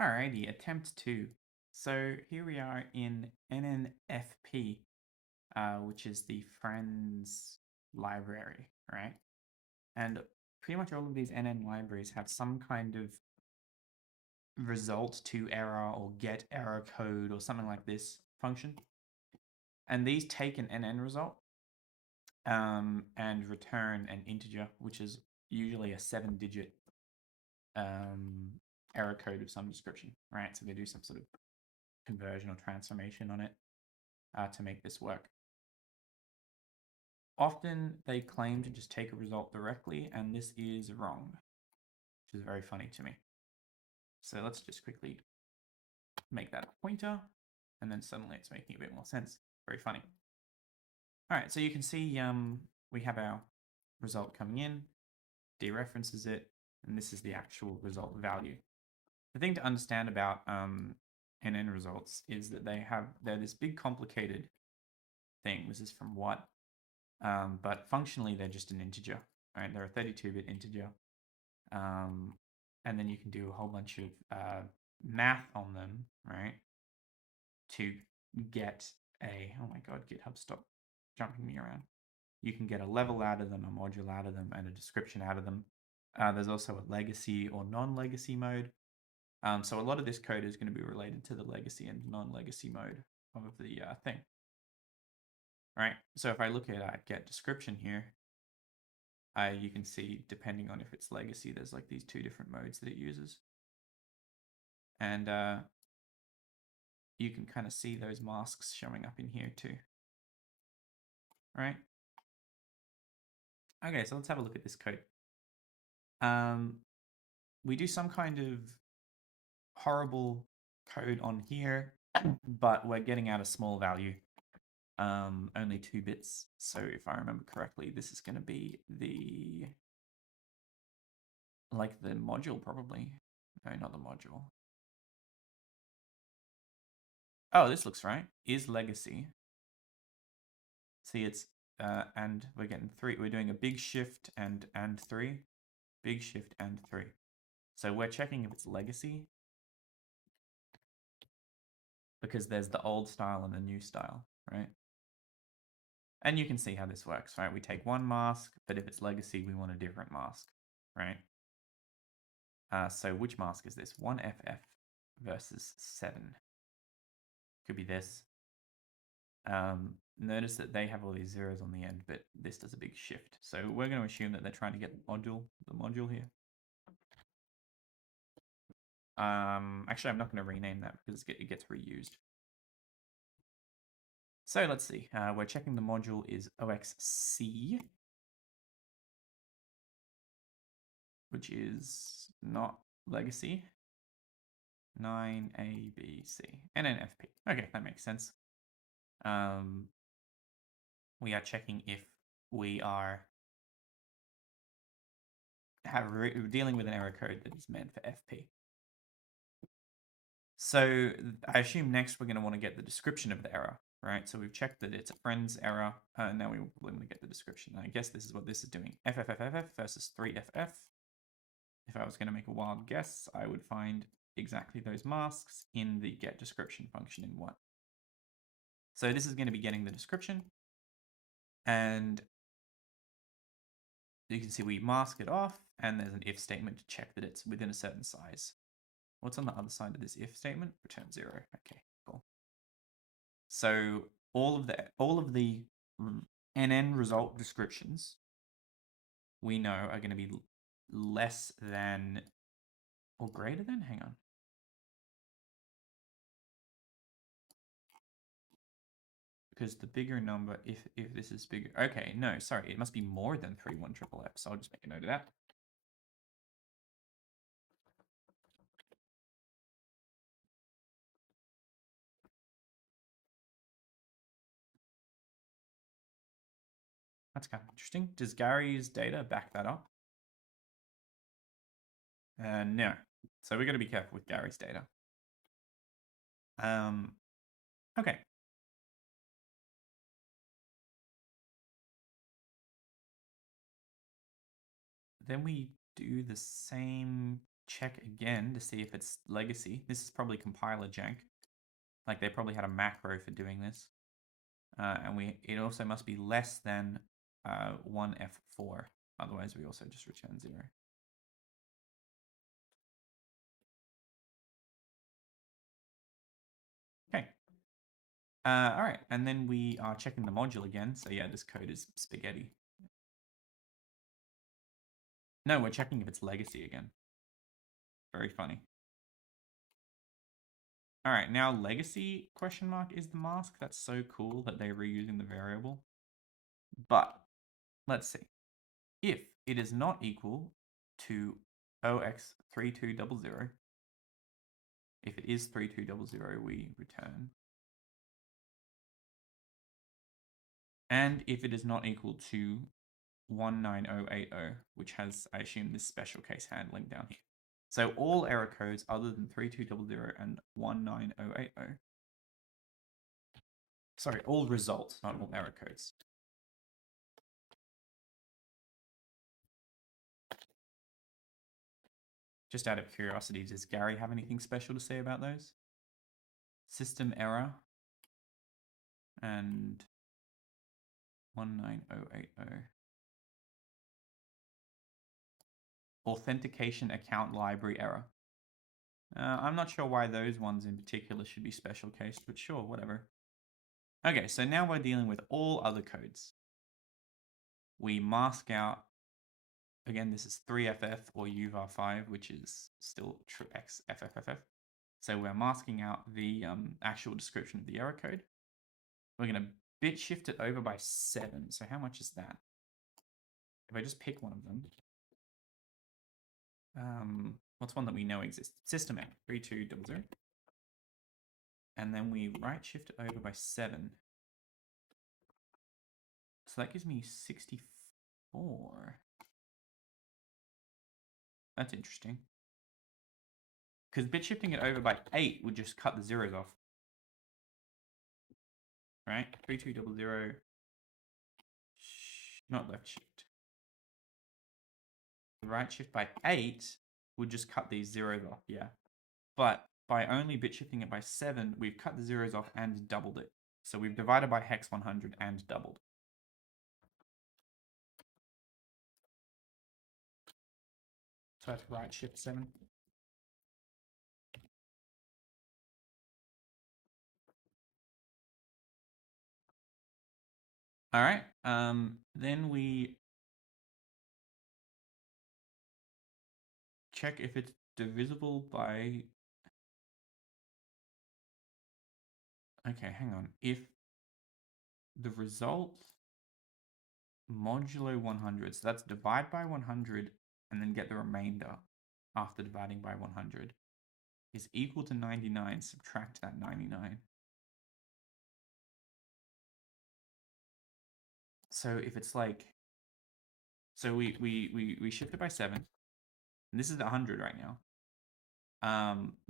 Alrighty, attempt 2. So here we are in NNFP, which is the Friends library, right? And pretty much all of these NN libraries have some kind of result to error or get error code or something like this function. And these take an NN result and return an integer, which is usually a 7-digit error code of some description, right? So they do some sort of conversion or transformation on it to make this work. Often they claim to just take a result directly, and this is wrong, which is very funny to me. So let's just quickly make that a pointer, and then suddenly it's making a bit more sense. Very funny. All right, so you can see we have our result coming in, dereferences it, and this is the actual result value. The thing to understand about NN results is that they're this big complicated thing. This is from what? But functionally they're just an integer, right? They're a 32-bit integer. And then you can do a whole bunch of math on them, right? To get oh my God, GitHub, stop jumping me around. You can get a level out of them, a module out of them, and a description out of them. There's also a legacy or non-legacy mode. So a lot of this code is going to be related to the legacy and non-legacy mode of the thing. All right, so if I look at get description here, you can see depending on if it's legacy, there's like these two different modes that it uses. And you can kind of see those masks showing up in here too. All right. Okay, so let's have a look at this code. We do some kind of horrible code on here, but we're getting out a small value. Only 2 bits. So if I remember correctly, this is going to be the module probably. No, not the module. Oh, this looks right. Is legacy. See, it's and we're getting 3. We're doing a big shift and 3, big shift and 3. So we're checking if it's legacy because there's the old style and the new style, right? And you can see how this works, right? We take one mask, but if it's legacy, we want a different mask, right? So which mask is this? 1FF versus 7. Could be this. Notice that they have all these zeros on the end, but this does a big shift. So we're going to assume that they're trying to get the module here. Actually, I'm not going to rename that because it gets reused. So let's see. We're checking the module is OXC, which is not legacy. 9ABC, NNFP. Okay, that makes sense. We are checking if we are dealing with an error code that is meant for FP. So I assume next we're going to want to get the description of the error, right? So we've checked that it's a friend's error. Now we want to get the description. I guess this is what this is doing. FFFFF versus 3FF. If I was going to make a wild guess, I would find exactly those masks in the get description function in 1. So this is going to be getting the description. And you can see we mask it off, and there's an if statement to check that it's within a certain size. What's on the other side of this if statement? Return 0. Okay, cool. So all of the NN result descriptions we know are going to be less than or greater than. Hang on. Because the bigger number, if this is bigger, okay, no, sorry, it must be more than 3-1-FFF. So I'll just make a note of that. That's kind of interesting. Does Gary's data back that up? No. So we're going to be careful with Gary's data. Okay. Then we do the same check again to see if it's legacy. This is probably compiler jank. Like they probably had a macro for doing this. And it also must be less than 1F4. Otherwise, we also just return 0. Okay. All right, and then we are checking the module again. So yeah, this code is spaghetti. No, we're checking if it's legacy again. Very funny. All right, now legacy question mark is the mask. That's so cool that they're reusing the variable. But let's see. If it is not equal to OX3200, if it is 3200, we return. And if it is not equal to 19080, which has, I assume, this special case handling down here. So all error codes other than 3200 and 19080. Sorry, all results, not all error codes. Just out of curiosity, does Gary have anything special to say about those? System error and 19080. Authentication account library error. I'm not sure why those ones in particular should be special cased, but sure, whatever. Okay, so now we're dealing with all other codes. We mask out, again, this is 3FF or UVAR5, which is still XFFFF. So we're masking out the actual description of the error code. We're going to bit shift it over by 7. So how much is that? If I just pick one of them. What's one that we know exists? System A, 3200. And then we right shift it over by 7. So that gives me 64. That's interesting. Because bit shifting it over by 8 would just cut the zeros off. Right? 3200. Not left shift. Right shift by 8 would just cut these zeros off, yeah. But by only bit shifting it by 7, we've cut the zeros off and doubled it. So we've divided by hex 100 and doubled. So that's right shift 7. All right. Then we check if it's divisible by... Okay, hang on. If the result modulo 100, so that's divide by 100 and then get the remainder after dividing by 100, is equal to 99, subtract that 99. So if it's like... So we shift it by 7. And this is 100 right now.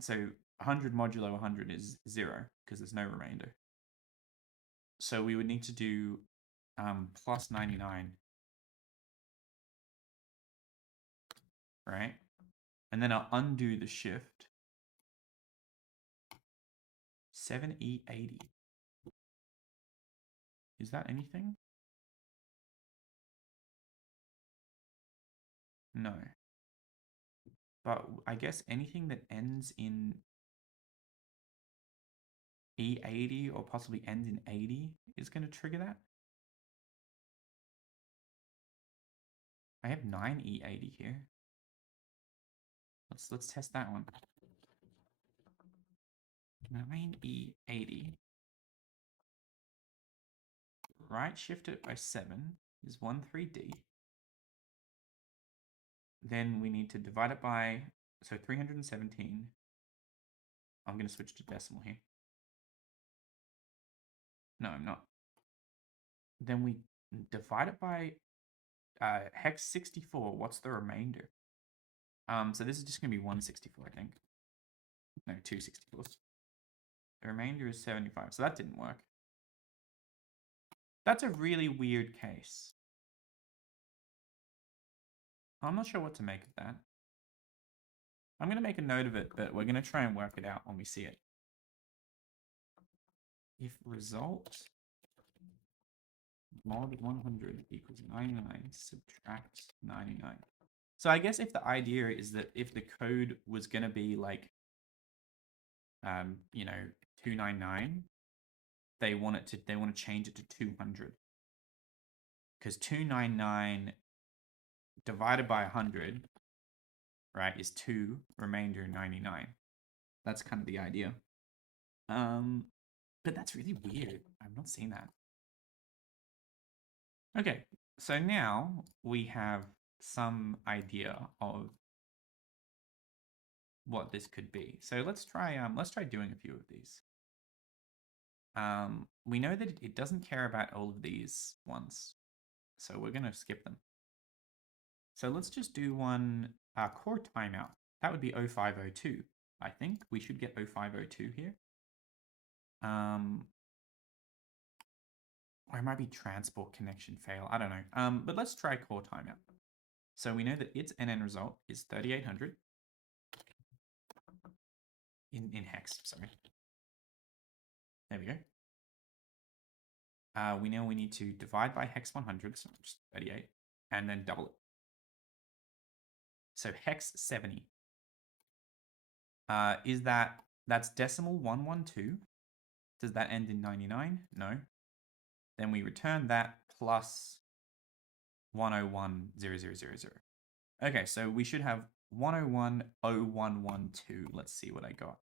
So 100 modulo 100 is 0 because there's no remainder. So we would need to do plus 99, right? And then I'll undo the shift. 7E80. Is that anything? No. But I guess anything that ends in E80 or possibly ends in 80 is going to trigger that. I have 9E80 here. Let's test that one. 9E80. Right shift it by 7 is 13D. Then we need to divide it by, so 317. I'm going to switch to decimal here. No, I'm not. Then we divide it by hex 64. What's the remainder? So this is just going to be 164, I think. No, 264. The remainder is 75. So that didn't work. That's a really weird case. I'm not sure what to make of that. I'm going to make a note of it, but we're going to try and work it out when we see it. If result mod 100 equals 99, subtract 99. So I guess if the idea is that if the code was going to be like, 299, they want to change it to 200. Because 299 divided by 100, right, is 2, remainder 99. That's kind of the idea. But that's really weird. I've not seen that. Okay, so now we have some idea of what this could be. So let's try doing a few of these. We know that it doesn't care about all of these ones, so we're going to skip them. So let's just do one core timeout. That would be 0502. I think we should get 0502 here. Or it might be transport connection fail. I don't know. But let's try core timeout. So we know that its NN result is 3800 in hex. Sorry. There we go. We know we need to divide by hex 100, so just 38, and then double it. So hex 70. That's decimal 112. Does that end in 99? No. Then we return that plus 1010000. Okay, so we should have 1010112. Let's see what I got.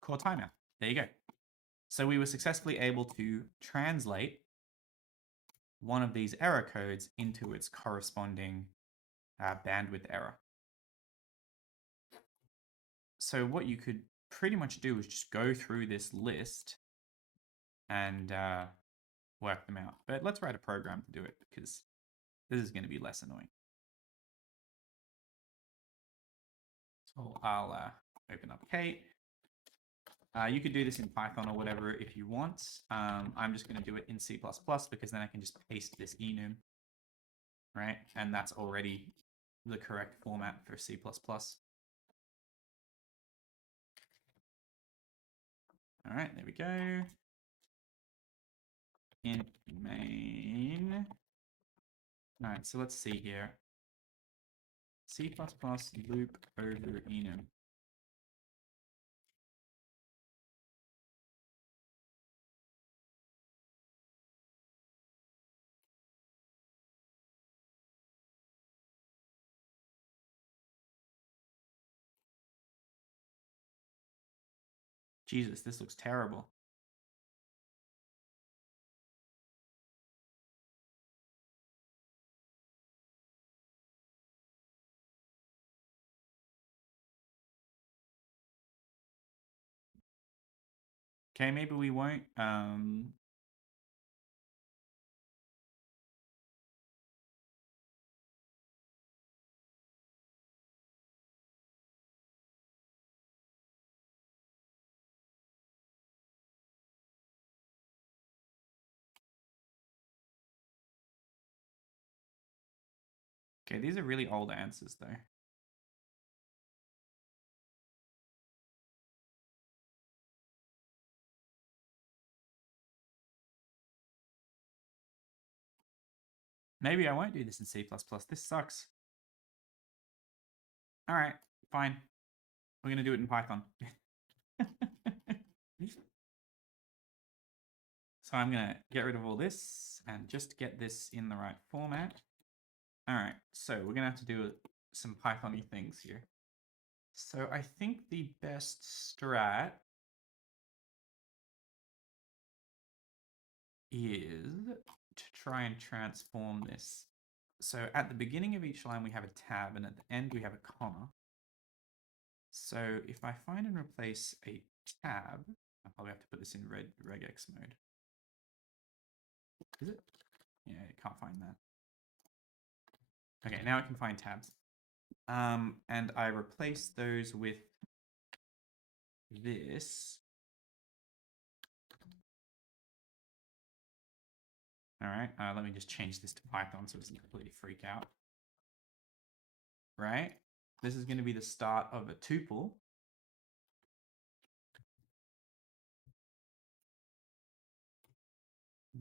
Core timeout. There you go. So we were successfully able to translate one of these error codes into its corresponding bandwidth error. So what you could pretty much do is just go through this list and work them out. But let's write a program to do it because this is going to be less annoying. So I'll open up Kate. You could do this in Python or whatever if you want. I'm just going to do it in C++ because then I can just paste this enum, right? And that's already the correct format for C++. All right, there we go. Int main. All right, so let's see here. C++ loop over enum. Jesus, this looks terrible. Okay, maybe we won't. Okay, these are really old answers though. Maybe I won't do this in C++. This sucks. All right, fine. We're going to do it in Python. So I'm going to get rid of all this and just get this in the right format. All right, so we're going to have to do some Python-y things here. So I think the best strat is to try and transform this. So at the beginning of each line, we have a tab, and at the end, we have a comma. So if I find and replace a tab, I'll probably have to put this in regex mode. Is it? Yeah, I can't find that. Okay, now I can find tabs. And I replace those with this. All right, let me just change this to Python so it doesn't completely freak out. Right, this is going to be the start of a tuple.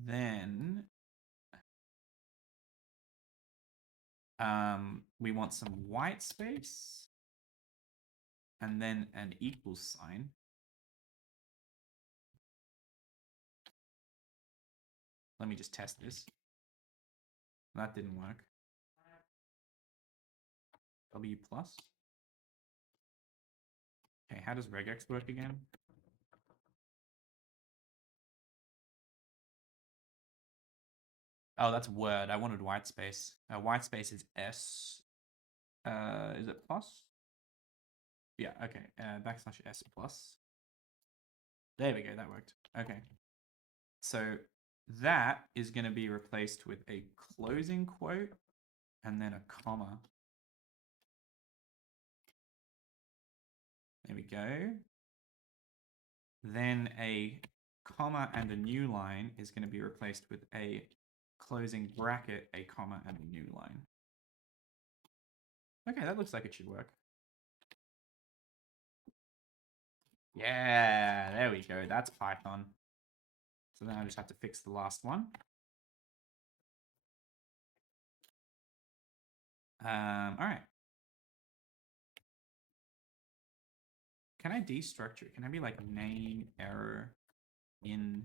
Then we want some white space and then an equals sign. Let me just test this. That didn't work. W plus. Okay, how does regex work again? Oh, that's word. I wanted white space. White space is S. Is it plus? Yeah, okay. Backslash S plus. There we go, that worked. Okay. So that is going to be replaced with a closing quote and then a comma. There we go. Then a comma and a new line is going to be replaced with a closing bracket, a comma, and a new line. Okay, that looks like it should work. Yeah, there we go. That's Python. So then I just have to fix the last one. All right. Can I destructure? Can I be like name error in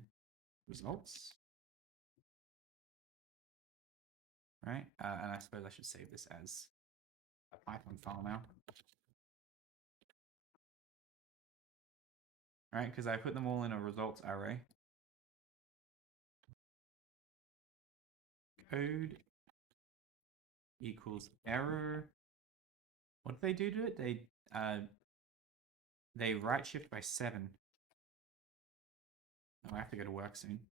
results? Right. And I suppose I should save this as a Python file now. Right, because I put them all in a results array. Code equals error. What did they do to it? They right shift by 7. Oh, I have to go to work soon.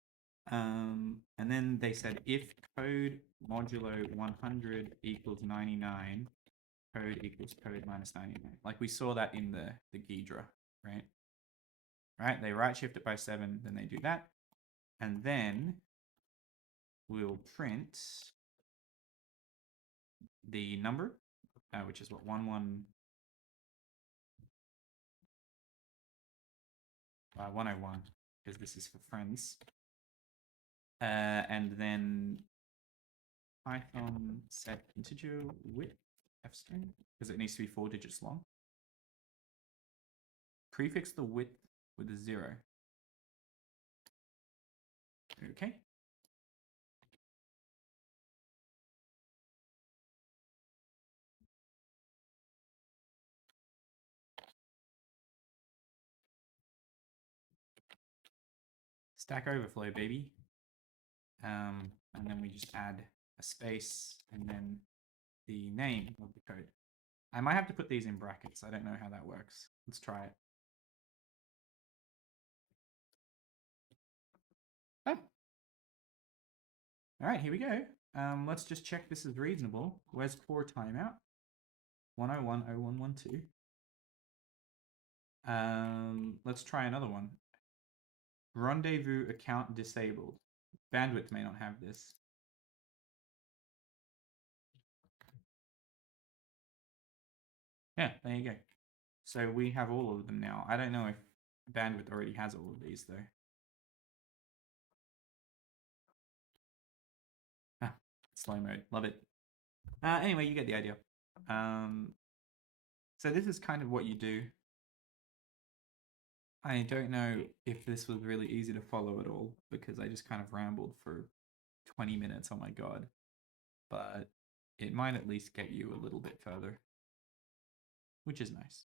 And then they said if code modulo 100 equals 99, code equals code minus 99. Like we saw that in the Ghidra, right? Right, they right shift it by 7, then they do that. And then we'll print the number, which is what 101 101, because this is for friends. And then Python set integer width f string, because it needs to be 4 digits long. Prefix the width with a 0. Okay. Stack Overflow, baby. And then we just add a space and then the name of the code. I might have to put these in brackets. I don't know how that works. Let's try it. Oh. All right, here we go. Let's just check this is reasonable. Where's core timeout? 101.0112. Let's try another one. Rendezvous account disabled. Bandwidth may not have this. Yeah, there you go. So we have all of them now. I don't know if Bandwidth already has all of these though. Ah, slow mode, love it. Anyway, you get the idea. So this is kind of what you do. I don't know if this was really easy to follow at all because I just kind of rambled for 20 minutes, oh my god. But it might at least get you a little bit further, which is nice.